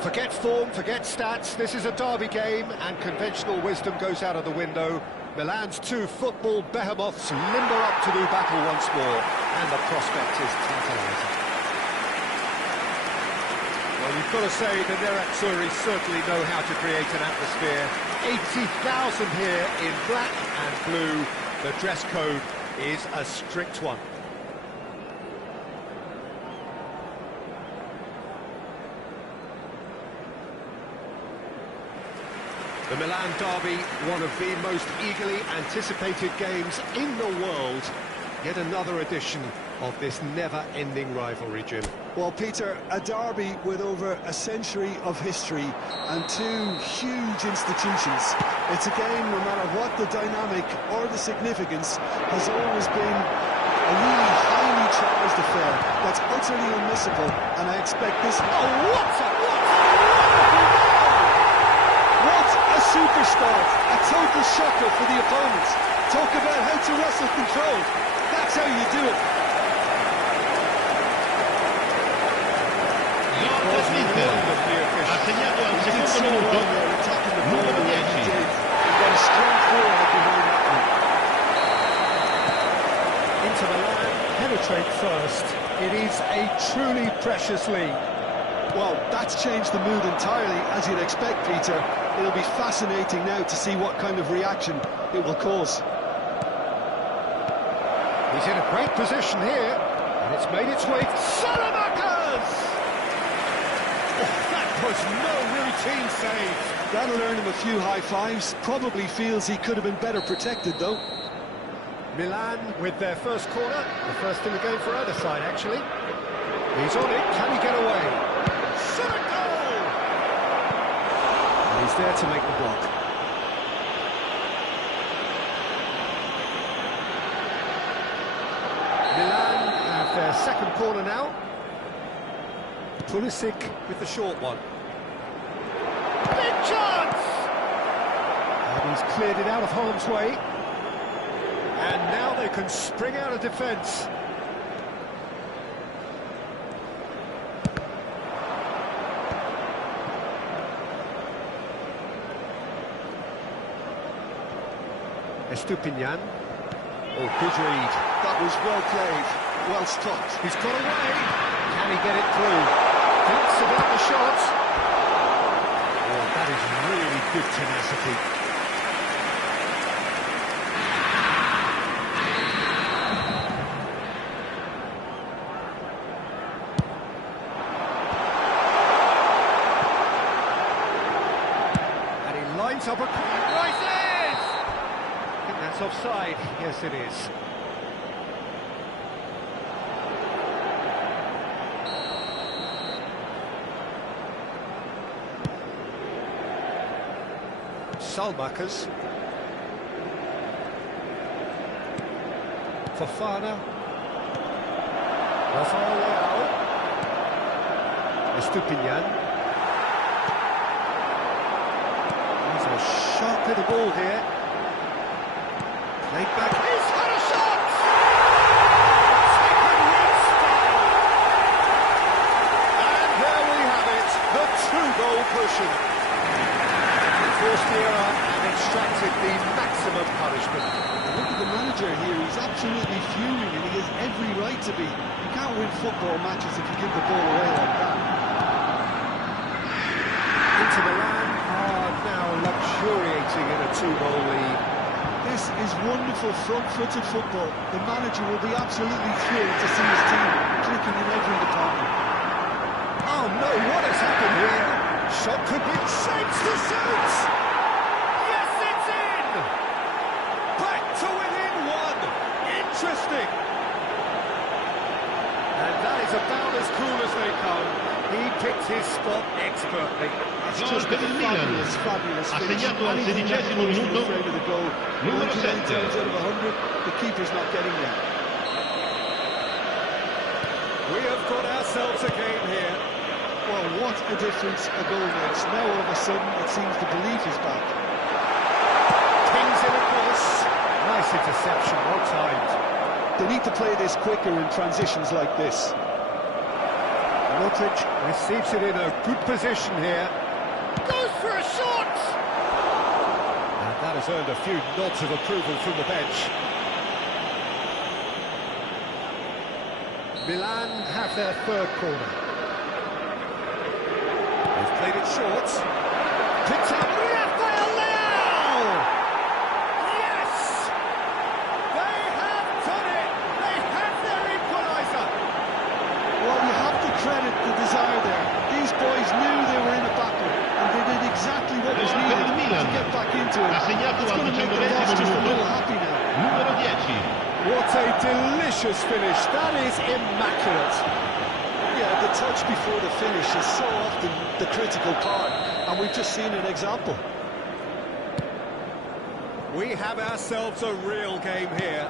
forget form, forget stats. This is a derby game, and conventional wisdom goes out of the window. Milan's two football behemoths limber up to do battle once more, and the prospect is tantalising. Well, you've got to say the Nerazzurri certainly know how to create an atmosphere. 80,000 here in black and blue. The dress code is a strict one. The Milan derby, one of the most eagerly anticipated games in the world. Yet another edition of this never-ending rivalry, Jim. Well, Peter, a derby with over a century of history and two huge institutions. It's a game, no matter what the dynamic or the significance, has always been a really highly charged affair that's utterly unmissable, and I expect this... Oh, what a superstar, a total shocker for the opponents. Talk about how to wrestle control. That's how you do it. Ha segnato al secondo minuto numero 10. Inter Milan penetrate first. It is a truly precious lead. Well, that's changed the mood entirely, as you'd expect, Peter. It'll be fascinating now to see what kind of reaction it will cause. He's in a great position here, and it's made its way. Salamanca's! Oh, that was no routine save. That'll earn him a few high fives. Probably feels he could have been better protected, though. Milan with their first corner, the first in the game for either side, actually. He's on it. Can he get away? Goal! And he's there to make the block. Milan have their second corner now. Pulisic with the short one. Big chance! And he's cleared it out of harm's way. And now they can spring out of defence. Estupinian. Oh, good read. That was well played, well stopped. He's got away. Can he get it through? Thinks about the shot. Oh, that is really good tenacity. And he lines up a... rises! I think that's offside. Yes, it is. Salmakas. Fofana. Rafael Leao. Estupinian. He's a shock at the ball here. Played back. He's got a shot! Second red style. And there we have it, the two-goal cushion. Forced the error and extracted the maximum punishment. Look at the manager here, he's absolutely fuming, and he has every right to be. You can't win football matches if you give the ball away like that. Inter Milan are now luxuriating in a two-goal lead. This is wonderful front-footed football. The manager will be absolutely thrilled to see his team clicking in every department. Oh no, what has happened here? Shot could be shapes to suits! Yes, it's in! Back to within one! Interesting! And that is about as cool as they come. He picked his spot expertly. It's just a fabulous, fabulous Ha finish. segnato al Anything 16° minuto afraid of the goal. numero 99 7. times out of 100, the keeper's not getting there. We have got ourselves a game here. Well, what a difference a goal makes. Now all of a sudden it seems the belief is back. Kings in a cross. Nice interception, well timed. They need to play this quicker in transitions like this. Modric receives it in a good position here. Goes for a shot! And that has earned a few nods of approval from the bench. Milan have their third corner. They've played it short. Picked up Rafael Leao! Yes! They have done it! They have their equaliser! Well, you have to credit the desire there. These boys knew they were in a battle, and they did exactly what was needed to get back into it. Ha segnato It's al going to make the 19esimo boss just a minuto. little happy now. Numero 10. What a delicious finish. That is immaculate. Yeah, the touch before the finish is so often the critical part, and we've just seen an example. We have ourselves a real game here.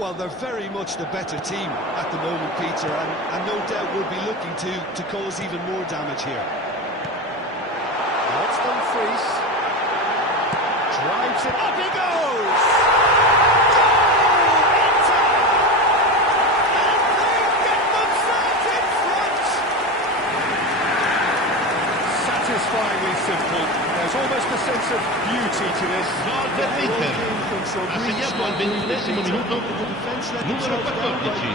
Well, they're very much the better team at the moment, Peter, and no doubt will be looking to cause even more damage here. That's Dumfries. Drives it up, he goes! Satisfyingly simple. There's almost a sense of beauty to this. Gol per l'Inter. Ha segnato al 21esimo minuto. Numero 14.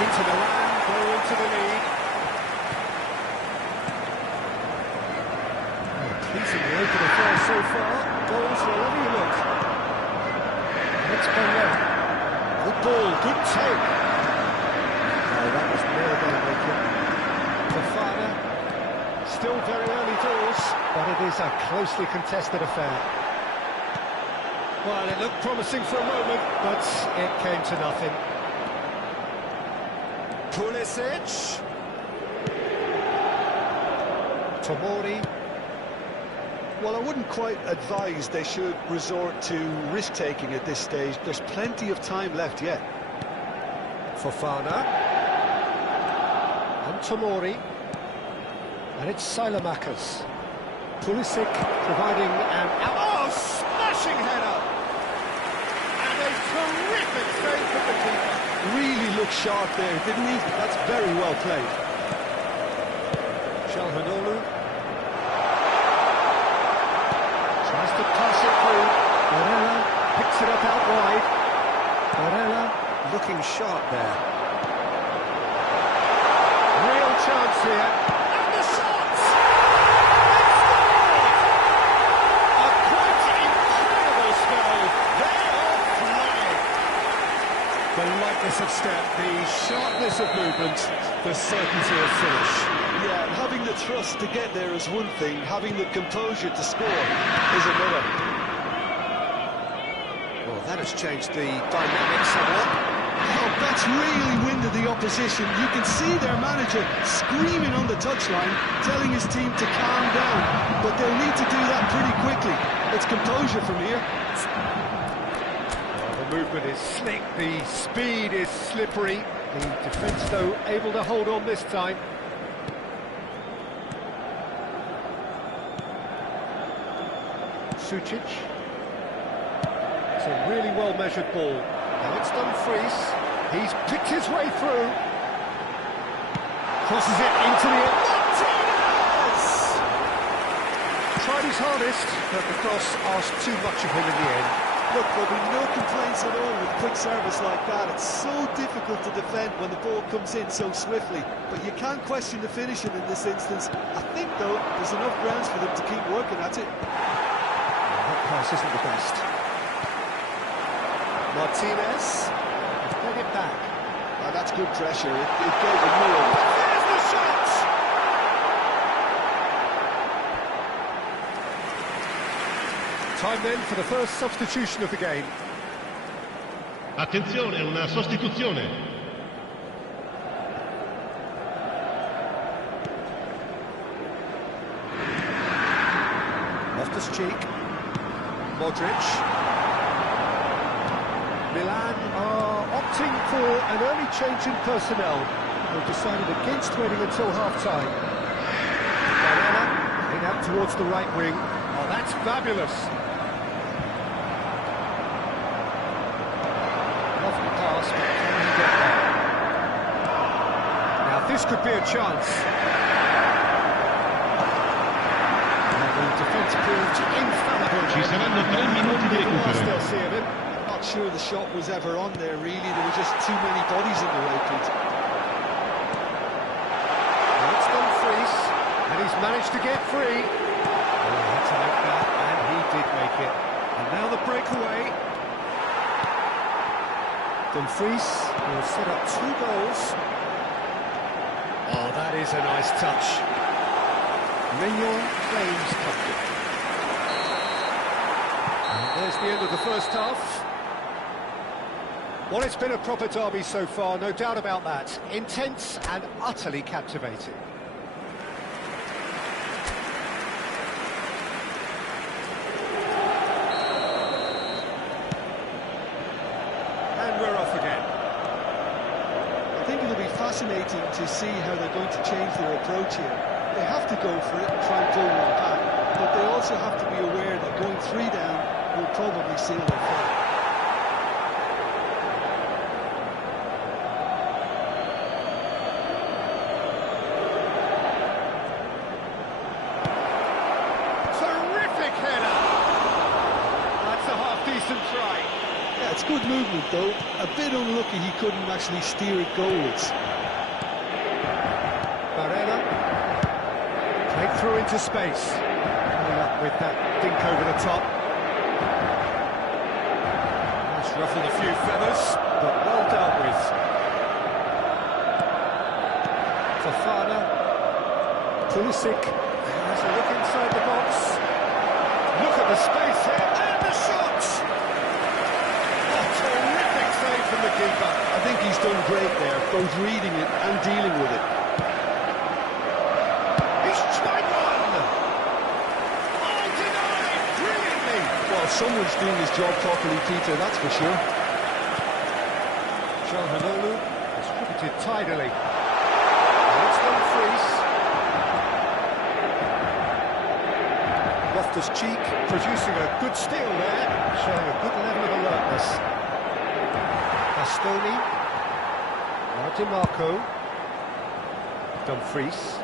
Into Milan, go into the lead. Pleasingly open affair so far. Goals wherever you look. It's Barrera. Good ball, good take. That was more than making. Fofana, still very early doors, but it is a closely contested affair. Well, it looked promising for a moment, but it came to nothing. Pulisic. Tomori. Well, I wouldn't quite advise they should resort to risk-taking at this stage. There's plenty of time left yet. Fofana. Tomori, and it's Silamakers. Pulisic providing an smashing header, and a terrific save from the keeper. Really looked sharp there, didn't he? That's very well played. Calhanoglu tries to pass it through. Barella picks it up out wide. Barella looking sharp there. Chance here, and the shot! It's scored! A quite incredible spell. They are flying. The lightness of step, the sharpness of movement, the certainty of finish. Yeah, having the thrust to get there is one thing, having the composure to score is another. Well, that has changed the dynamic somewhat. Oh, that's really winded the opposition. You can see their manager screaming on the touchline, telling his team to calm down. But they'll need to do that pretty quickly. It's composure from here. Well, the movement is slick, the speed is slippery. The defence, though, able to hold on this time. Sucic. It's a really well-measured ball. Now it's Dumfries. He's picked his way through. Crosses it into the end. Martinez! Tried his hardest, but the cross asked too much of him in the end. Look, there'll be no complaints at all with quick service like that. It's so difficult to defend when the ball comes in so swiftly. But you can't question the finishing in this instance. I think, though, there's enough grounds for them to keep working at it. That pass isn't the best. Martinez, get it back. Oh, that's good pressure. It gave them more. There's the shot! Time then for the first substitution of the game. Attenzione, una sostituzione. Loftus-Cheek. Modric. Milan are opting for an early change in personnel. They've decided against waiting until half-time. Barella heading out towards the right wing. Oh, that's fabulous. Lovely pass, this could be a chance. And the defence proved infallible. Ci saranno 3 minuti di recupero. Still see him. I'm not sure the shot was ever on there, really. There were just too many bodies in the way, Pete. It's Dumfries, and he's managed to get free. Oh, that's a look back, and he did make it. And now the breakaway. Dumfries will set up 2 goals. Oh, that is a nice touch. Mignon claims comfort. And there's the end of the first half. Well, it's been a proper derby so far, no doubt about that. Intense and utterly captivating. And we're off again. I think it'll be fascinating to see how they're going to change their approach here. They have to go for it and try and pull one back, but they also have to be aware that going 3 down will probably seal their fate. Terrific header! That's a half-decent try. Yeah, it's good movement though. A bit unlucky he couldn't actually steer it goalwards. Barella. Played through into space. Coming up with that dink over the top. That's ruffled a few feathers, but well dealt with. Fofana. Pulisic has a look inside the box. Look at the space here, and the shot! A terrific save from the keeper. I think he's done great there, both reading it and dealing with it. He's tried one! Oh, denied! Brilliantly! Well, someone's doing his job properly, Peter, that's for sure. Calhanoglu distributed tidily. And it's Dumfries. Loftus-Cheek producing a good steal there, showing a good level of alertness. Bastoni. Now DiMarco. Dumfries.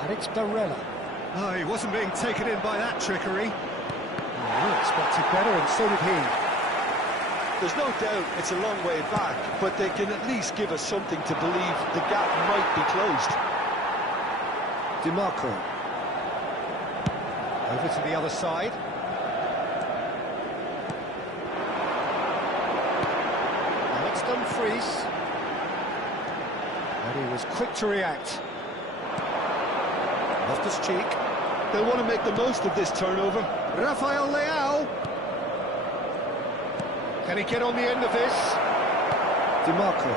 And it's Barella. Oh, he wasn't being taken in by that trickery. Oh, we expected better, and so did he. There's no doubt it's a long way back, but they can at least give us something to believe the gap might be closed. DiMarco. Over to the other side. Now it's Dumfries. And he was quick to react. Loftus-Cheek. They'll want to make the most of this turnover. Rafael Leao. Can he get on the end of this? DiMarco.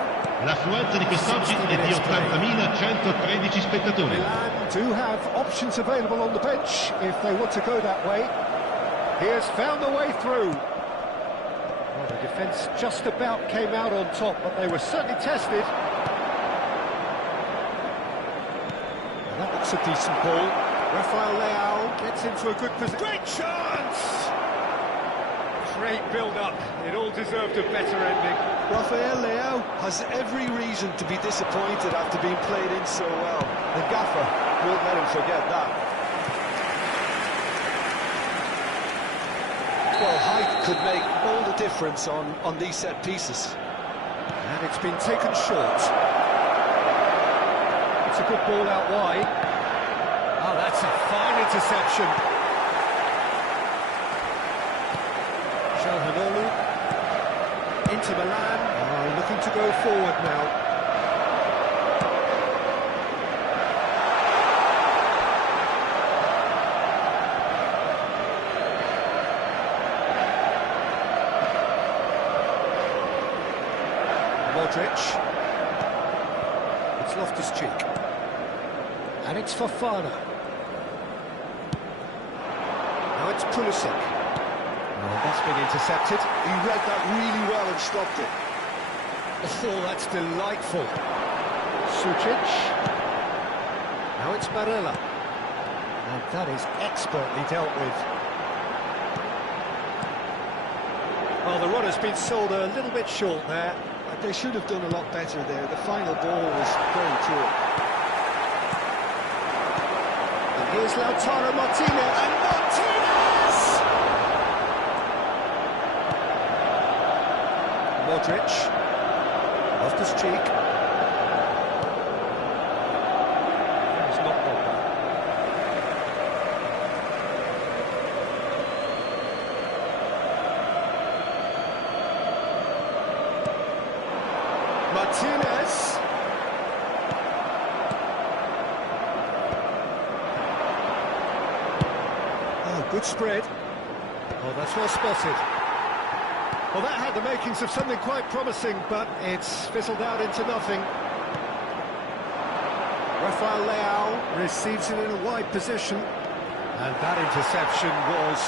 L'affluenza di quest'oggi è di 80.113 spettatori. Milan do have options available on the bench if they want to go that way. He has found the way through. Well, the defence just about came out on top, but they were certainly tested. Well, that looks a decent ball. Rafael Leao gets into a good position. Great chance! Great build-up. It all deserved a better ending. Rafael Leao has every reason to be disappointed after being played in so well. The gaffer won't let him forget that. Well, height could make all the difference on these set pieces. And it's been taken short. It's a good ball out wide. Oh, that's a fine interception. Calhanoglu into Milan. Oh, looking to go forward now. Modric. It's Loftus-Cheek. And it's Fofana. Now it's Pulisic. Oh, that's been intercepted. He read that really well and stopped it. Oh, that's delightful. Sucic. Now it's Barella. And that is expertly dealt with. Oh, the run has been sold a little bit short there. They should have done a lot better there. The final ball was very poor. And here's Lautaro Martinez. And Martinez! Modric. Loftus-Cheek. He's not Pogba. Martinez. Oh, good spread. Oh, that's well spotted. Well, that had the makings of something quite promising, but it's fizzled out into nothing. Rafael Leao receives it in a wide position. And that interception was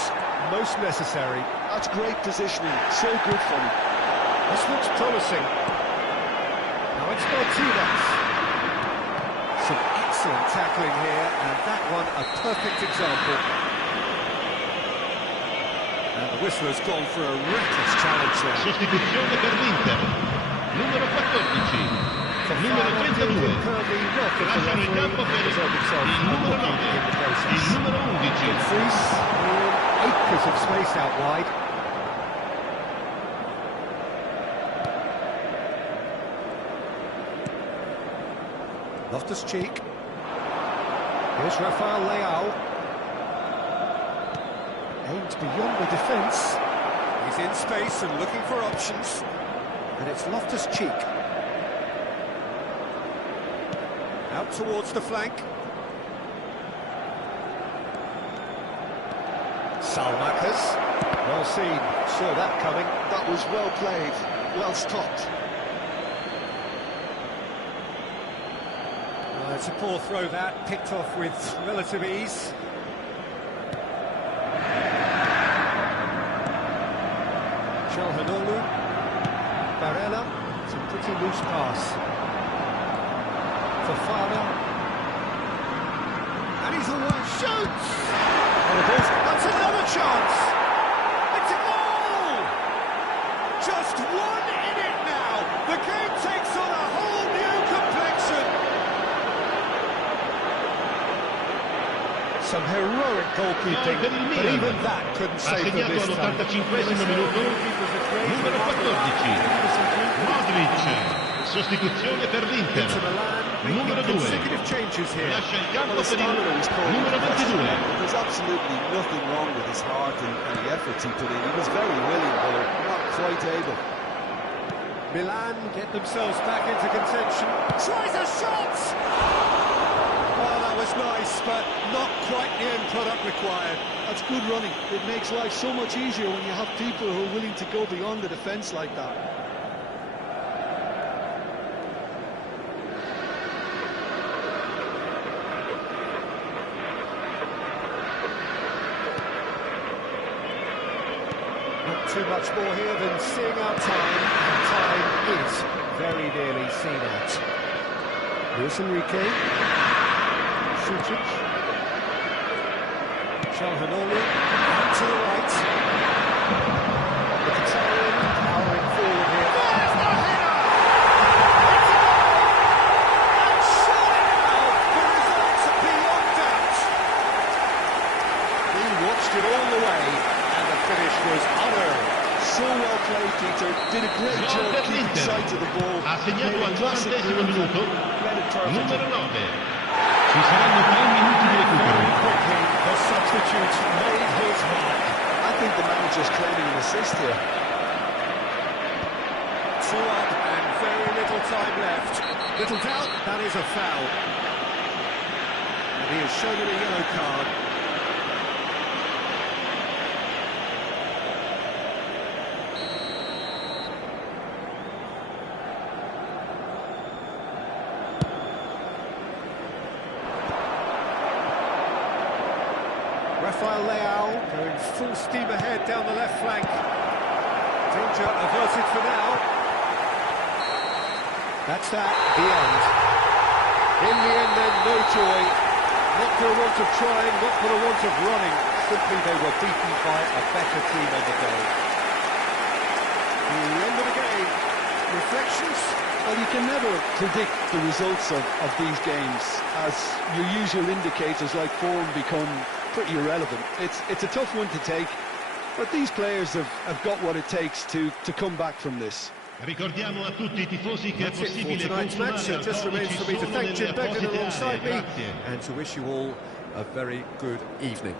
most necessary. That's great positioning. So good for him. This looks promising. Now it's Martinez. Some excellent tackling here, and that one a perfect example. And the whistle has gone for a reckless challenge there. Sostituzione per l'Inter. Numero 14. Numero 32. Lasciano il campo per il numero 9. Il numero 11. Fries in acres of space out wide. Loftus-Cheek. Here's Rafael Leao. Aimed beyond the defence. He's in space and looking for options. And it's Loftus-Cheek. Out towards the flank. Salmakers. Well seen. Saw that coming. That was well played. Well stopped. It's a poor throw that, picked off with relative ease. Calhanoglu, Barella, it's a pretty loose pass. Fofana, and he's away, shoots! Oh, that's another chance! It's a goal! Just one in it now! The game takes on a whole new complexion! Some heroic goalkeeping, but even that couldn't save them this time. All-'85esimo minuto. Numero 14. Modric. Sostituzione per l'Inter. Numero 2. Lascia il campo per il numero 22. There's absolutely nothing wrong with his heart and the efforts he put in. He was very willing, but not quite able. Milan get themselves back into contention. Tries a shot! Oh, that was nice, but not quite the end product required. That's good running. It makes life so much easier when you have people who are willing to go beyond the defence like that. Not too much more here than seeing our time, and time is very nearly seen out. Luis Enrique. Šučić. Calhanoglu out to the right. Mkhitaryan powering forward here. There's the header! It's a goal! And surely now the results are beyond doubt. He watched it all the way, and the finish was unearned. So well played, Peter. Did a great job keeping sight of the ball. Ha segnato al 90esimo minuto. Numero 9. Ci saranno 3 minuti di recupero. Quickly, the substitute made his mark. I think the manager's claiming an assist here. 2 up and very little time left. Little doubt, that is a foul. And he has shown him a yellow card. Rafael Leao going full steam ahead down the left flank. Danger averted for now. That's that, the end. In the end then, no joy. Not for a want of trying, not for a want of running. Simply they were beaten by a better team on the day. The end of the game. reflections? Well, you can never predict the results of these games, as your usual indicators like form become pretty irrelevant. It's a tough one to take, but these players have got what it takes to come back from this. Ricordiamo a tutti I tifosi che è That's it for possibile tonight's match, so it just remains for me to thank Jim Beglin alongside me and to wish you all a very good evening.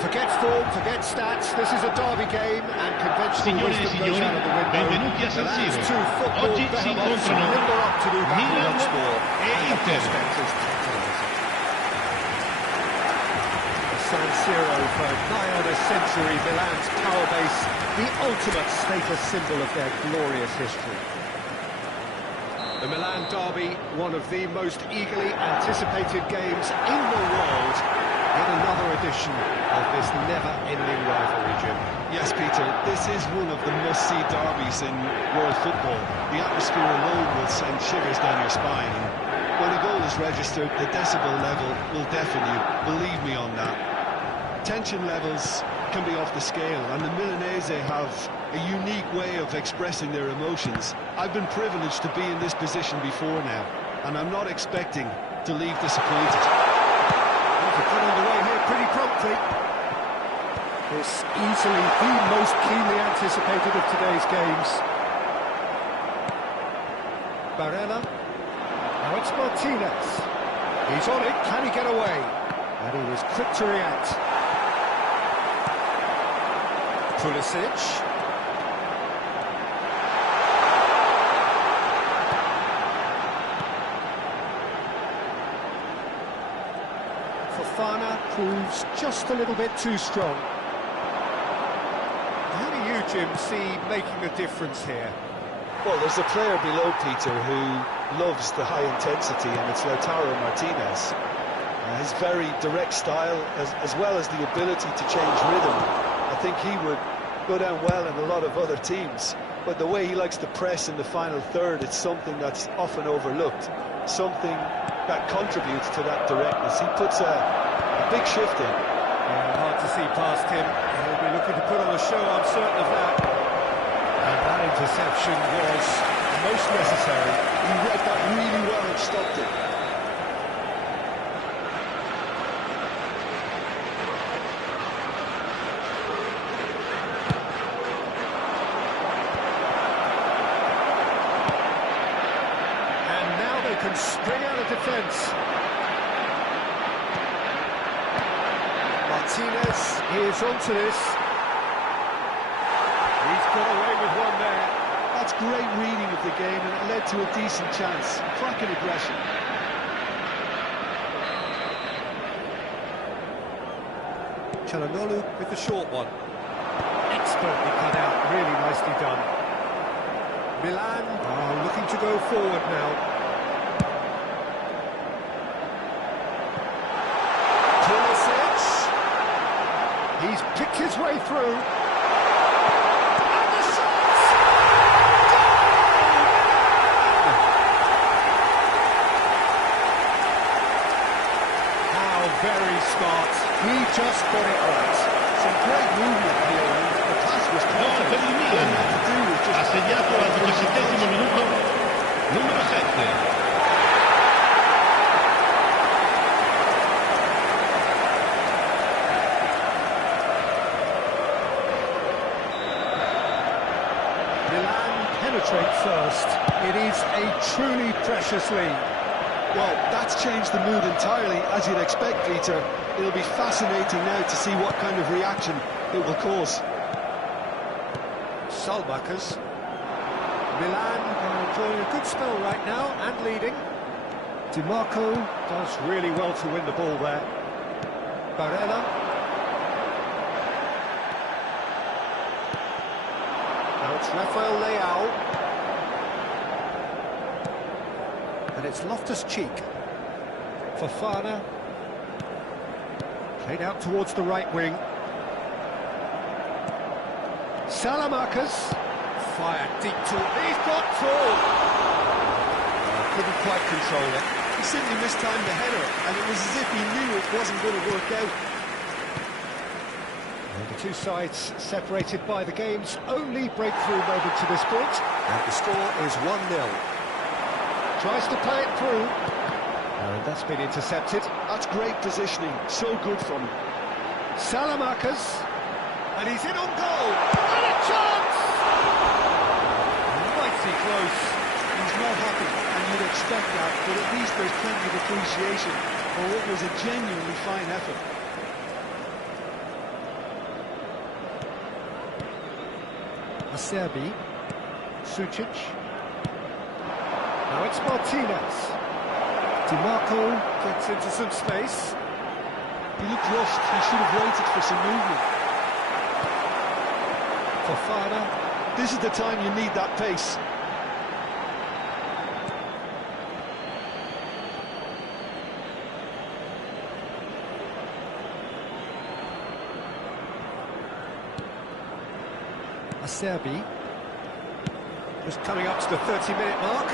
forget form, forget stats. This is a derby game, and conventional Signore e wisdom goes signori, out of the window. benvenuti a San Milan's Siro. two football Oggi si behemoths incontrano limber up to do battle Milan once more, e and the Inter. prospect is tantalising. San Siro for nigh on a century, Milan's power base, the ultimate status symbol of their glorious history. The Milan derby, one of the most eagerly anticipated games in the world, in another edition of this never-ending rivalry, Jim. Yes, Peter, this is one of the must-see derbies in world football. The atmosphere alone will send shivers down your spine. And when a goal is registered, the decibel level will deafen you. Believe me on that. Tension levels can be off the scale, and the Milanese have a unique way of expressing their emotions. I've been privileged to be in this position before now, and I'm not expecting to leave disappointed. They've got underway here pretty promptly. This easily the most keenly anticipated of today's games. Barella. Now it's Martinez. He's on it, can he get away? And he was quick to react. Pulisic. Fofana proves just a little bit too strong. Who do you, Jim, see making the difference here? Well, there's a player below Peter who loves the high intensity, and it's Lautaro Martinez. His very direct style, as well as the ability to change rhythm, I think he would go down well in a lot of other teams. But the way he likes to press in the final third, it's something that's often overlooked, something that contributes to that directness. He puts a big shift in. Yeah, hard to see past him. He'll be looking to put on a show, I'm certain of that. And that interception was most necessary. He read that really well and stopped it. Can spring out of defence. Martinez is onto this. He's got away with one there. That's great reading of the game, and it led to a decent chance. Cracking aggression. Çalhanoğlu with the short one. Expertly cut out, really nicely done. Milan are looking to go forward now. He's picked his way through. And the shot! How very smart. He just got it right. Some great movement here, and the pass was perfect. Per il Milan, ha segnato al 17° minuto, numero 7. Penetrate first. It is a truly precious lead. Well, that's changed the mood entirely, as you'd expect, Peter. It'll be fascinating now to see what kind of reaction it will cause. Salmakers. Milan are enjoying a good spell right now and leading. DiMarco does really well to win the ball there. Barella. Now it's Rafael Leao. And it's Loftus-Cheek. Fofana. Played out towards the right wing. Salamakers. Fired deep to... He's got tall! Couldn't quite control it. He simply mistimed the header, and it was as if he knew it wasn't going to work out. And the two sides separated by the game's only breakthrough moment to this point. And the score is 1-0. Tries to play it through. And that's been intercepted. That's great positioning. So good from him. Salamakers. And he's in on goal. And a chance! Mighty close. He's not happy, and you'd expect that, but at least there's plenty of appreciation for what was a genuinely fine effort. Serbi. Sucic. Now it's Martinez. DiMarco gets into some space. He looked rushed. He should have waited for some movement. Fofana. This is the time you need that pace. Serbi, just coming up to the 30-minute mark,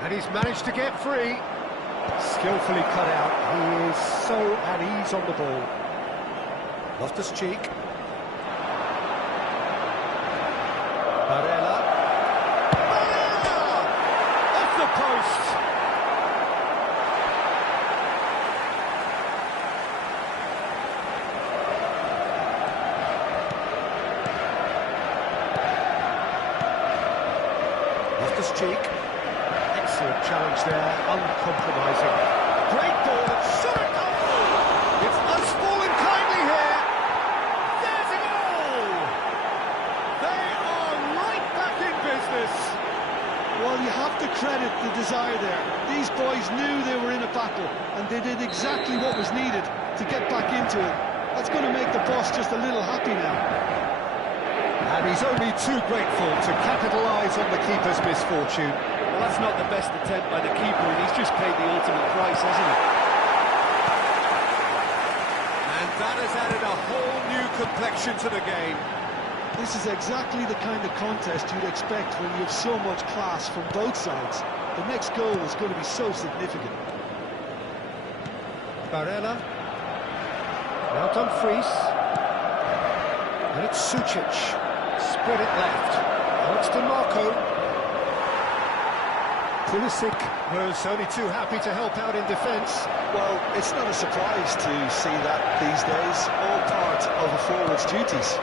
and he's managed to get free. Skillfully cut out. He is so at ease on the ball. Loftus-Cheek. Barella. Off the post. Loftus-Cheek, excellent challenge there, uncompromising. Great ball, and shot a goal! It's us falling kindly here. There's a goal! They are right back in business. Well, you have to credit the desire there. These boys knew they were in a battle, and they did exactly what was needed to get back into it. That's going to make the boss just a little happy now. And he's only too grateful to capitalise on the keeper's misfortune. Well, that's not the best attempt by the keeper, and he's just paid the ultimate price, hasn't he? And that has added a whole new complexion to the game. This is exactly the kind of contest you'd expect when you have so much class from both sides. The next goal is going to be so significant. Barella. Now Dumfries. And it's Sucic. Spread it left. Now it's DiMarco. Pulisic was only too happy to help out in defence. Well, it's not a surprise to see that these days, all part of a forward's duties.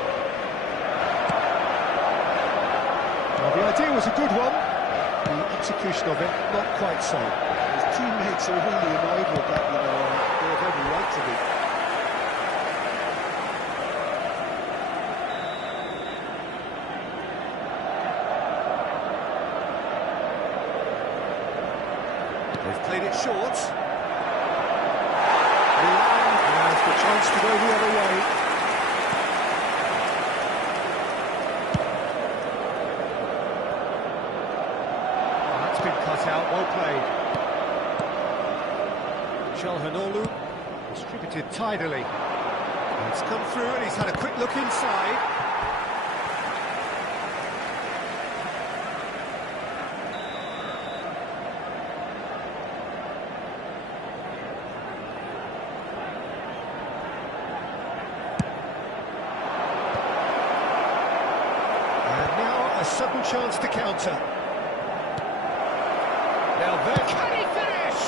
Well, the idea was a good one. The execution of it, not quite so. His teammates are really annoyed with that, you know, and they have every right to be. They've played it short. Milan has the chance to go the other way. That's been cut out, well played. Çalhanoğlu distributed tidily. It's come through and he's had a quick look inside. A sudden chance to counter. Now there, can he finish?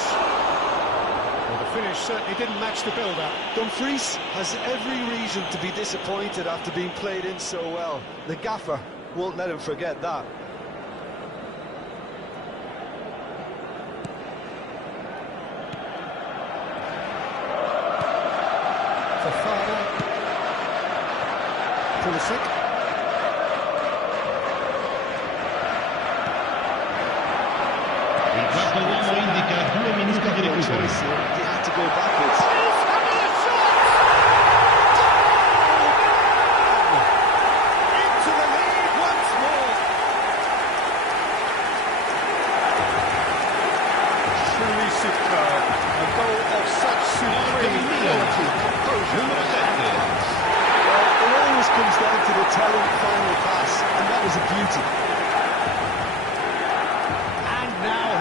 Well, the finish certainly didn't match the build-up. Dumfries has every reason to be disappointed after being played in so well. The gaffer won't let him forget that. Fofana. Pulisic. Il uomo indica 2 minuti di recupero. He had to go backwards. He's having a shot! Into the lead once more. Truly superb. A goal of such supreme quality, composure. Well, it always comes down to the telling final pass, and that was a beauty.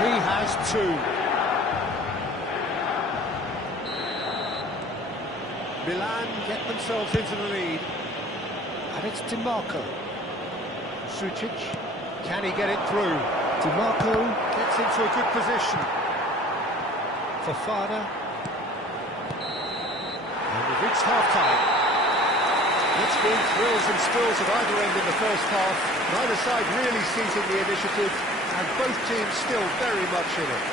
He has two. Milan get themselves into the lead. And it's DiMarco. Sucic. Can he get it through? DiMarco gets into a good position. Fofana. And we've reached half-time. It's been thrills and spills at either end in the first half. Neither side really seizing the initiative. And both teams still very much in it.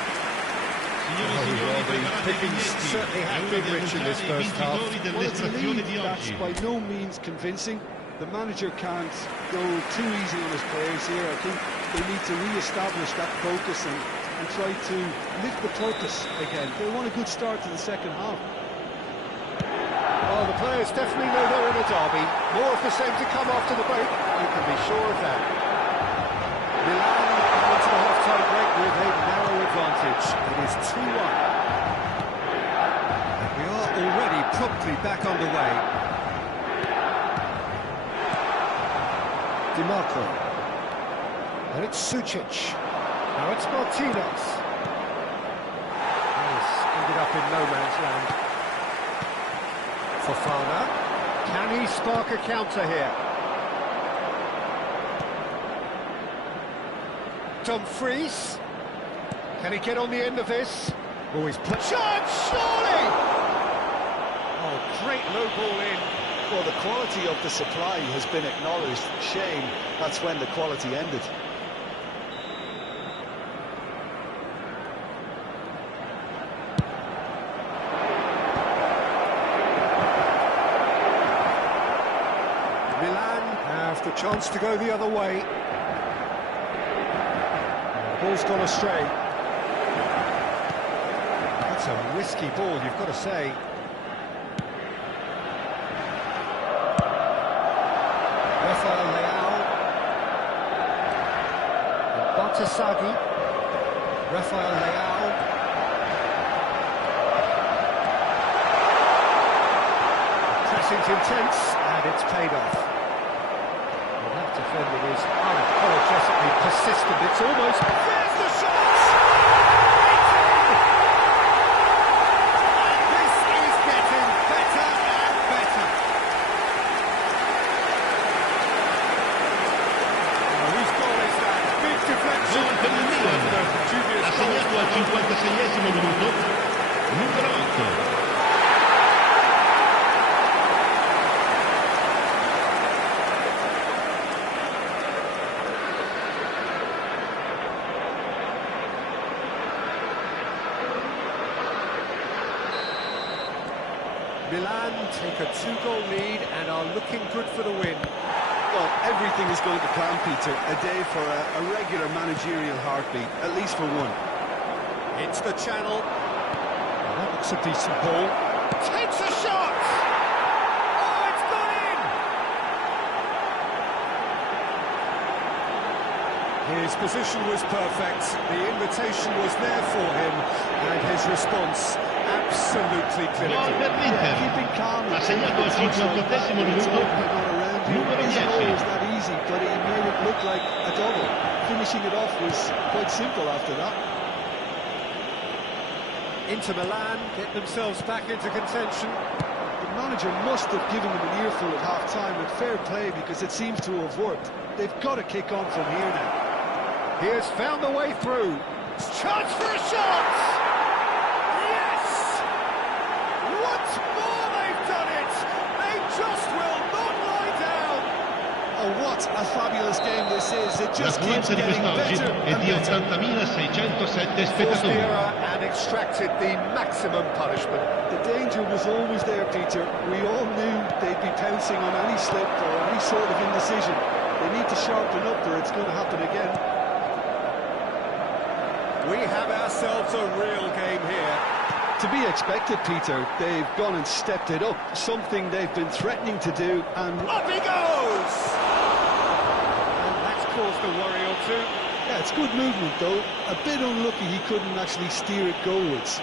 The pickings certainly have been rich in this first half. Well, it's a lead that's by no means convincing, The manager can't go too easy on his players here. I think they need to re-establish that focus and try to lift the purpose again. They want a good start to the second half. Well, the players definitely know they're in a derby. More of the same to come after the break. You can be sure of that. Milan into the half-time break with a narrow advantage. It is 2-1. And we are already promptly back underway. DiMarco. And it's Sucic. Now it's Martinez. He's ended up in no man's land. Fofana. Can he spark a counter here? Dumfries. Can he get on the end of this? Oh, he's put... Chance, surely! Oh, great low ball in. Well, the quality of the supply has been acknowledged. Shame that's when the quality ended. Milan have the chance to go the other way. The ball's gone astray. That's a risky ball, you've got to say. Rafael Leao. And Bartasagi. Rafael Leao. Pressing's intense, and it's paid off. Well, that defending is unapologetically persistent. It's almost... There's the shot! And this is getting better and better. Whose goal is that? Big deflection. Gol per il Milan. Ha segnato al 56esimo minuto, numero 8. Milan take a 2-goal lead and are looking good for the win. Well, everything is going to plan, Peter. A day for a regular managerial heartbeat, at least for one. Into the channel. Oh, that looks a decent ball. Takes a shot! Oh, it's gone in! His position was perfect. The invitation was there for him, and his response absolutely Gol clinical. per l'Inter. Keeping calm. Ha segnato al 58esimo minuto, numero It's 10. always that easy, but he made it look like a double. Finishing it off was quite simple after that. Inter Milan get themselves back into contention. The manager must have given them an earful at half-time with fair play because it seems to have worked. They've got to kick on from here now. He has found the way through. Chance for a shot! Yes! Once more they've done it! They just will not lie down! Oh, what a fabulous game this is. It just keeps L'affluenza di getting quest'oggi better è and di better. 80.607 Forced the spettatori. error and extracted the maximum punishment. The danger was always there, Peter. We all knew they'd be pouncing on any slip or any sort of indecision. They need to sharpen up or it's going to happen again. We have ourselves a real game here. To be expected, Peter. They've gone and stepped it up. Something they've been threatening to do, and Up he goes! And that's caused a worry or two. yeah, it's good movement, though. A bit unlucky he couldn't actually steer it goalwards.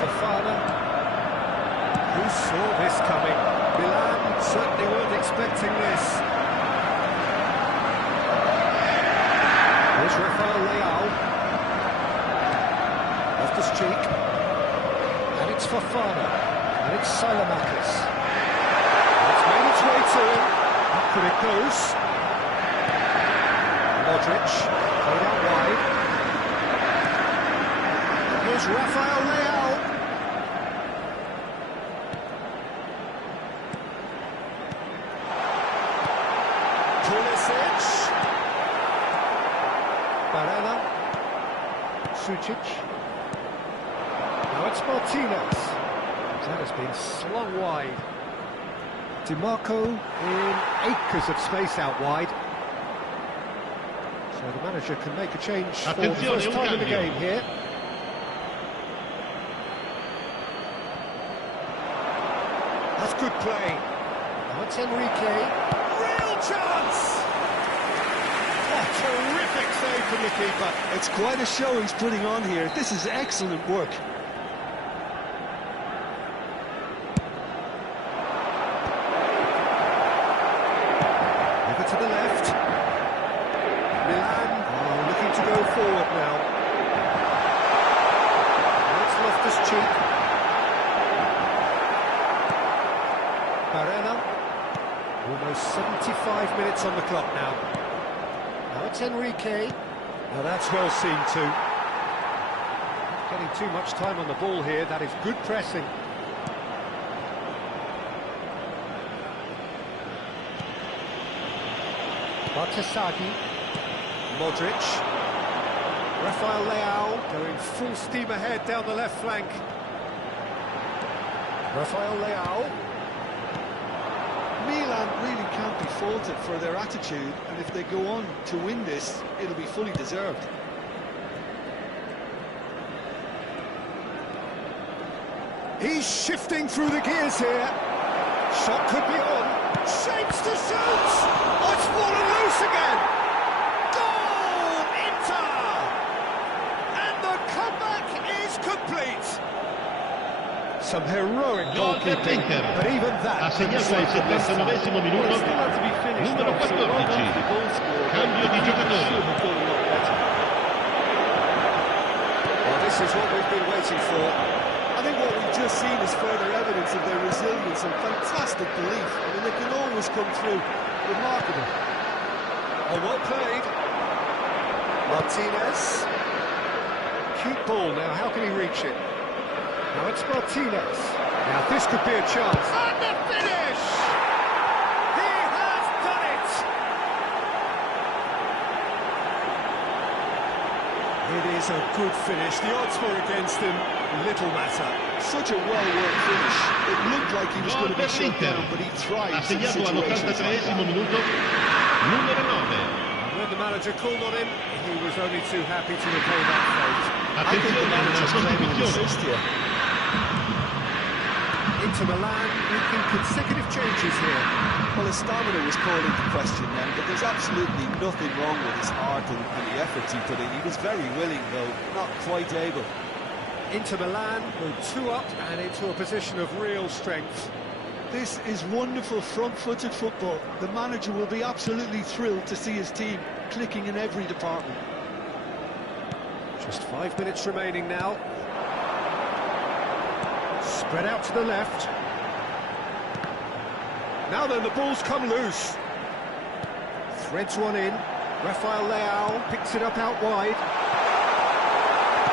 Fofana. Who saw this coming? Milan certainly weren't expecting this. Here's Rafael Leao. Off the cheek. And it's Fofana. And it's Salamakis. It's made its way to him. Up it goes. Modric. Played out wide. Here's Rafael Leao. Pull Barella. Sucic. Now it's Martinez. That has been slung wide. DiMarco in acres of space out wide. So the manager can make a change for the first time in the game here. That's good play. Now it's Enrique. Real chance! Oh, terrific save from the keeper. It's quite a show he's putting on here. This is excellent work. Over to the left. Milan looking to go forward now. It's Loftus-Cheek. Barella. Almost 75 minutes on the clock now. Now it's Enrique. Now that's well seen too. Getting too much time on the ball here. That is good pressing. Bartesaghi. Modric. Rafael Leao going full steam ahead down the left flank. Rafael Leao. Milan really can't be faulted for their attitude, and if they go on to win this, it'll be fully deserved. He's shifting through the gears here. Shot could be on. Shapes to shoot! Oh, it's fallen loose again! Goal! Inter! And the comeback is complete! Some heroic goalkeeping, but even that couldn't save them this time. minuto, Still had to be finished, numero though, so well done 14. for the goal scorer. Cambio di giocatore. Should have done a lot better. Well, this is what we've been waiting for. I think what we've just seen is further evidence of their resilience and fantastic belief. I mean, they can always come through. Remarkable. Oh, well played. Martinez. Cute ball now, how can he reach it? Now it's Martinez. Now this could be a chance. And the finish! He has done it! It is a good finish. The odds were against him. Little matter. Such a well-worked finish. It looked like he was going to be shut down, but he Ha thrived in segnato situations like all'83esimo that. minuto, numero 9. When the manager called on him, he was only too happy to repay that fate. I think the Attenzione alla manager's claiming an sostituzione. assist here. Inter Milan making consecutive changes here. Well, his stamina was called into question then, but there's absolutely nothing wrong with his heart and the efforts he put in. He was very willing, though, not quite able. Inter Milan go 2 up and into a position of real strength. This is wonderful front-footed football. The manager will be absolutely thrilled to see his team clicking in every department. Just 5 minutes remaining now. Spread out to the left. Now then, the ball's come loose. Threads one in. Rafael Leao picks it up out wide.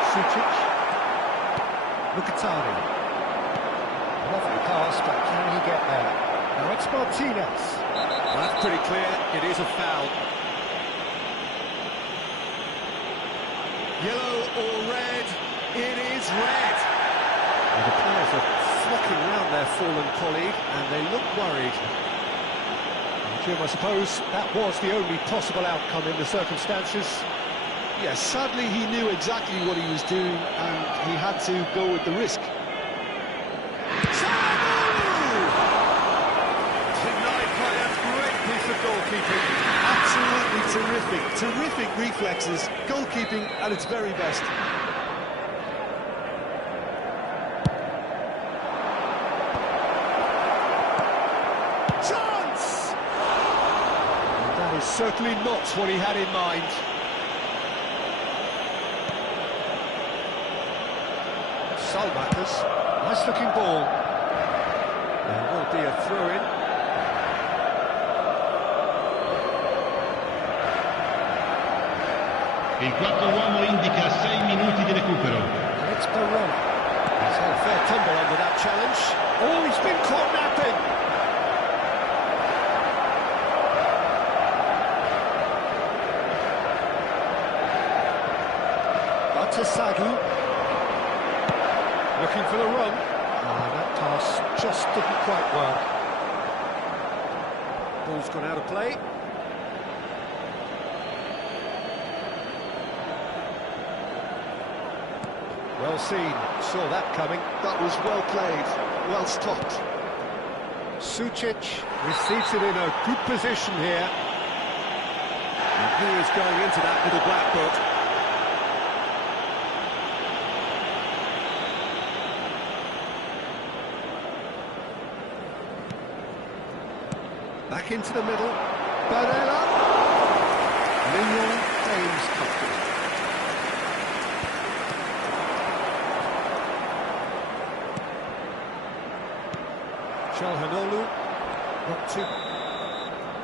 Sucic. Mkhitaryan. Lovely pass, but can he get there? Now it's Martinez. That's pretty clear. It is a foul. Yellow or red? It is red. And the players are flocking round their fallen colleague, and they look worried. Jim, I suppose that was the only possible outcome in the circumstances. Yes, sadly he knew exactly what he was doing, and he had to go with the risk. Denied by a great piece of goalkeeping. Absolutely terrific, terrific reflexes, goalkeeping at its very best. Chance! And that is certainly not what he had in mind. Salmakers, nice looking ball. There will be a throw-in. Il quarto uomo indica 6 minuti di recupero. And it's Barella. He's had a fair tumble under that challenge. Oh, he's been caught napping. to Sagu. Looking for the run. That pass just didn't quite work. Ball's gone out of play. Well seen, saw that coming. That was well played, well stopped. Sucic receives it in a good position here. And he is going into that with a black book. Back into the middle. Barella. Mignon aims covered. Çalhanoğlu. Not too.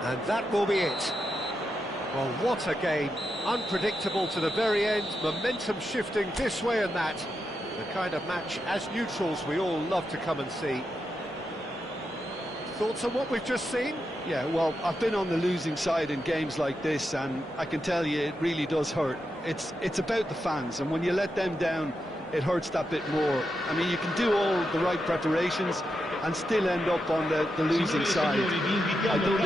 And that will be it. Well, what a game. Unpredictable to the very end. Momentum shifting this way and that. The kind of match, as neutrals, we all love to come and see. Thoughts on what we've just seen? Yeah, well, I've been on the losing side in games like this, and I can tell you it really does hurt. It's about the fans, and when you let them down, it hurts that bit more. I mean, you can do all the right preparations and still end up on the losing side. I don't